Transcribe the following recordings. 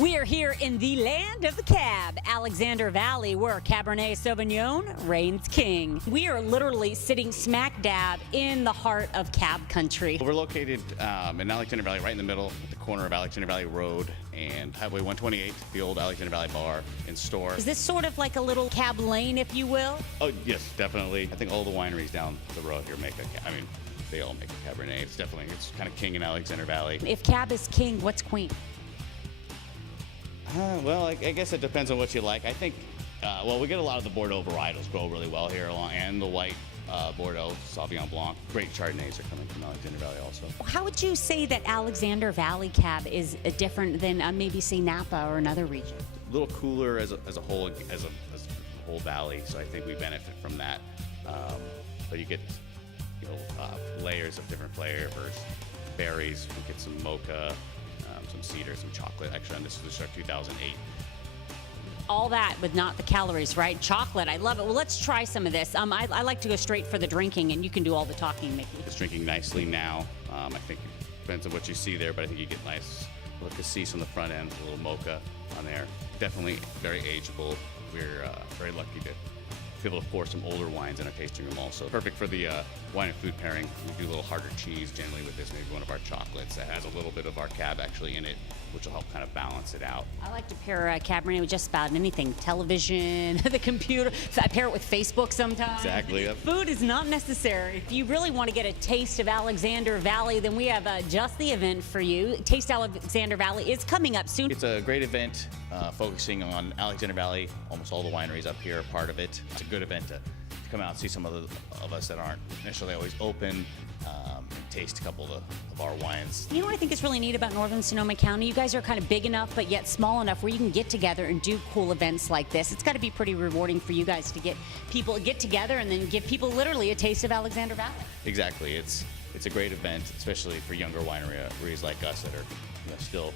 We are here in the land of the cab, Alexander Valley, where Cabernet Sauvignon reigns king. We are literally sitting smack dab in the heart of cab country. We're located in Alexander Valley, right in the middle, at the corner of Alexander Valley Road and Highway 128, the old Alexander Valley Bar and Store. Is this sort of like a little cab lane, if you will? Oh, yes, definitely. I think all the wineries down the road here make they all make a Cabernet. It's kind of king in Alexander Valley. If cab is king, what's queen? Well, I guess it depends on what you like. I think, we get a lot of the Bordeaux varietals grow really well here, and the white Bordeaux, Sauvignon Blanc. Great Chardonnays are coming from Alexander Valley also. How would you say that Alexander Valley cab is different than maybe, say, Napa or another region? A little cooler as a whole valley, so I think we benefit from that. But you get, layers of different flavors, berries. We get some mocha, some cedar, some chocolate. Actually, and this is our 2008. All that with not the calories, right? Chocolate, I love it. Well, let's try some of this. I like to go straight for the drinking, and you can do all the talking, Mickey. It's drinking nicely now. I think it depends on what you see there, but I think you get nice little cassis on the front end, a little mocha on there. Definitely very ageable. We're very lucky to be able to pour some older wines in our tasting room also. Perfect for the wine and food pairing. We do a little harder cheese generally with this, maybe one of our chocolates that has a little bit of our cab actually in it, which will help kind of balance it out. I like to pair Cabernet with just about anything. Television, the computer. I pair it with Facebook sometimes. Exactly. Yep. Food is not necessary. If you really want to get a taste of Alexander Valley, then we have just the event for you. Taste Alexander Valley is coming up soon. It's a great event focusing on Alexander Valley. Almost all the wineries up here are part of it. It's a good event to come out and see some of us that aren't necessarily always open, and taste a couple of our wines. You know what I think is really neat about Northern Sonoma County? You guys are kind of big enough, but yet small enough where you can get together and do cool events like this. It's got to be pretty rewarding for you guys to get people get together and then give people literally a taste of Alexander Valley. Exactly. It's a great event, especially for younger wineries like us that are still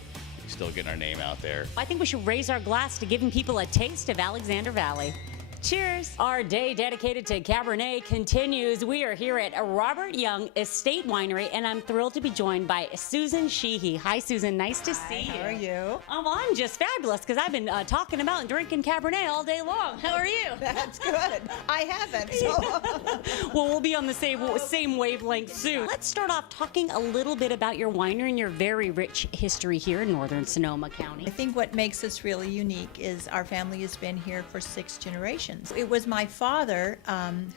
getting our name out there. I think we should raise our glass to giving people a taste of Alexander Valley. Cheers! Our day dedicated to Cabernet continues. We are here at Robert Young Estate Winery, and I'm thrilled to be joined by Susan Sheehy. Hi, Susan. Nice to see you. How are you? I'm just fabulous because I've been talking about and drinking Cabernet all day long. How are you? That's good. I haven't. So. Well, we'll be on the same wavelength soon. Let's start off talking a little bit about your winery and your very rich history here in Northern Sonoma County. I think what makes us really unique is our family has been here for 6 generations. It was my father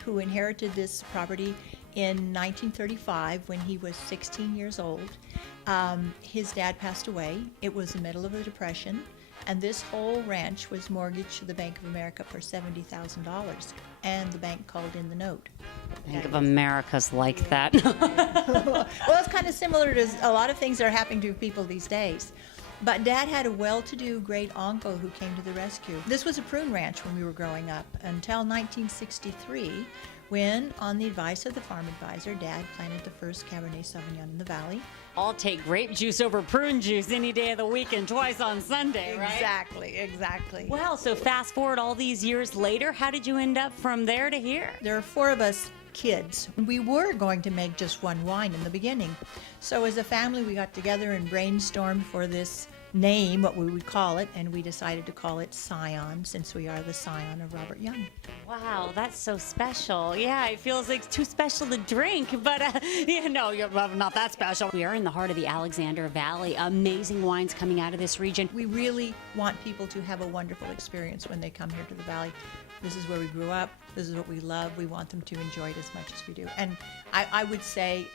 who inherited this property in 1935 when he was 16 years old. His dad passed away. It was the middle of the Depression, and this whole ranch was mortgaged to the Bank of America for $70,000, and the bank called in the note. Bank of America's like that. Well, it's kind of similar to a lot of things that are happening to people these days. But Dad had a well-to-do great uncle who came to the rescue. This was a prune ranch when we were growing up until 1963, when, on the advice of the farm advisor, Dad planted the first Cabernet Sauvignon in the valley. I'll take grape juice over prune juice any day of the week and twice on Sunday, right? Exactly. Well, so fast forward all these years later, how did you end up from there to here? There are 4 of us kids. We were going to make just one wine in the beginning. So as a family, we got together and brainstormed for this name, what we would call it, and we decided to call it Scion, since we are the scion of Robert Young. Wow, that's so special. Yeah, it feels like it's too special to drink, but you're not that special. We are in the heart of the Alexander Valley. Amazing wines coming out of this region. We really want people to have a wonderful experience when they come here to the valley. This is where we grew up. This is what we love. We want them to enjoy it as much as we do. And I would say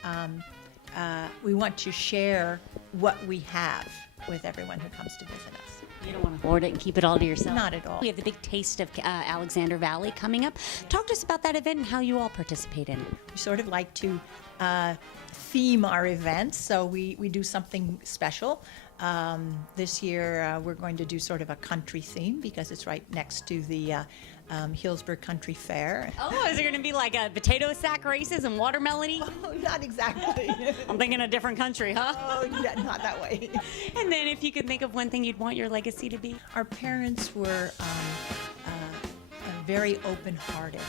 we want to share what we have with everyone who comes to visit us. You don't want to hoard it and keep it all to yourself? Not at all. We have the big taste of Alexander Valley coming up. Talk to us about that event and how you all participate in it. We sort of like to theme our events, so we do something special. This year we're going to do sort of a country theme because it's right next to the Hillsburg Country Fair. Oh, is there going to be like a potato sack races and watermelon? Oh, not exactly. I'm thinking a different country, huh? Oh, yeah, not that way. And then if you could think of one thing you'd want your legacy to be? Our parents were very open-hearted.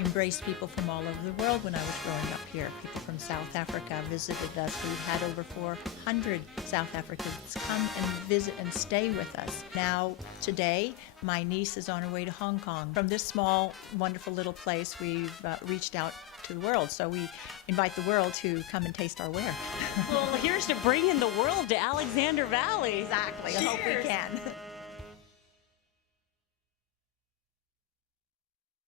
embraced people from all over the world when I was growing up here. People from South Africa visited us. We've had over 400 South Africans come and visit and stay with us. Now, today, my niece is on her way to Hong Kong. From this small, wonderful little place, we've reached out to the world. So we invite the world to come and taste our ware. Well, here's to bringing the world to Alexander Valley. Exactly. I hope we can.